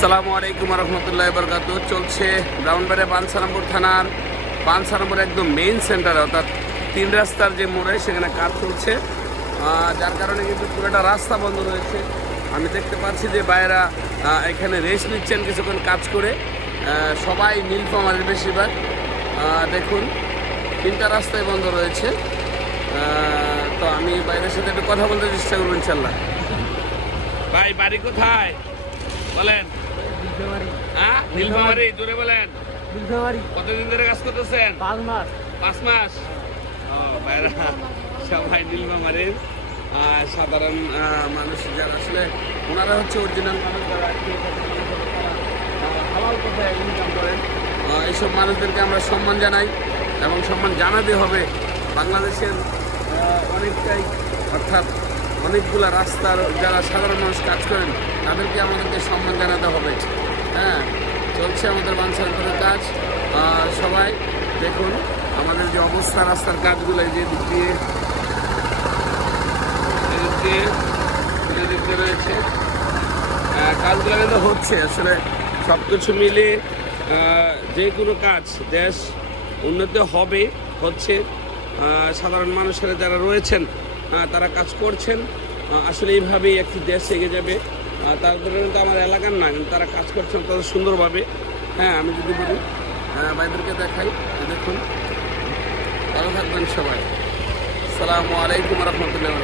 আসসালামু আলাইকুম রহমতুল্লাহ বরকাত। চলছে ব্রাউনবাড়িয়া বাঞ্ছারামপুর থানার বাঞ্ছারামপুর একদম মেইন সেন্টারে, অর্থাৎ 3 রাস্তার যে মোড়ে সেখানে কাজ চলছে, যার কারণে কিন্তু পুরোটা রাস্তা বন্ধ রয়েছে। আমি দেখতে পাচ্ছি যে বাইরা এখানে রেস্ট নিচ্ছেন কিছুক্ষণ কাজ করে। সবাই নীলফামারীর বেশিরভাগ দেখুন 3টা রাস্তায় বন্ধ রয়েছে। তো আমি বাইরের সাথে একটু কথা বলতে চেষ্টা করবো ইনশাল্লাহ। ভাই বাড়ি কোথায় বলেন? হ্যাঁ, নীলফামারী। জোরে বলেন। কতদিন ধরে কাজ করতেছেন? 5 মাস। ও ভাইরা সবাই নীলফামারীর সাধারণ মানুষ যারা আসলে ওনারা হচ্ছে অরিজিনাল মানুষ, যারা হালাল কথায় ইনকাম করেন। এইসব মানুষদেরকে আমরা সম্মান জানাই এবং সম্মান জানাতে হবে। বাংলাদেশের অনেকটাই, অর্থাৎ অনেকগুলা রাস্তার যারা সাধারণ মানুষ কাজ করেন তাদেরকে আমাদেরকে সম্মান জানাতে হবে। হ্যাঁ, চলছে আমাদের বাঞ্ছারামপুরের কাজ। সবাই দেখুন আমাদের যে অবস্থা, রাস্তার কাজগুলো যে দিক দিয়ে রয়েছে, কাজগুলো কিন্তু হচ্ছে। আসলে সব কিছু মিলে যে কোনো কাজ দেশ উন্নত হবে হচ্ছে। সাধারণ মানুষেরা যারা রয়েছেন তারা কাজ করছেন। আসলে এইভাবেই একটি দেশ এগিয়ে যাবে। তাদের কিন্তু আমার এলাকার না, কিন্তু তারা কাজ করছেন কত সুন্দরভাবে। হ্যাঁ, আমি যদি বলি ভাইদেরকে দেখাই, দেখুন। ভালো থাকবেন সবাই। আসসালামু আলাইকুম রহমতুল্লাহ।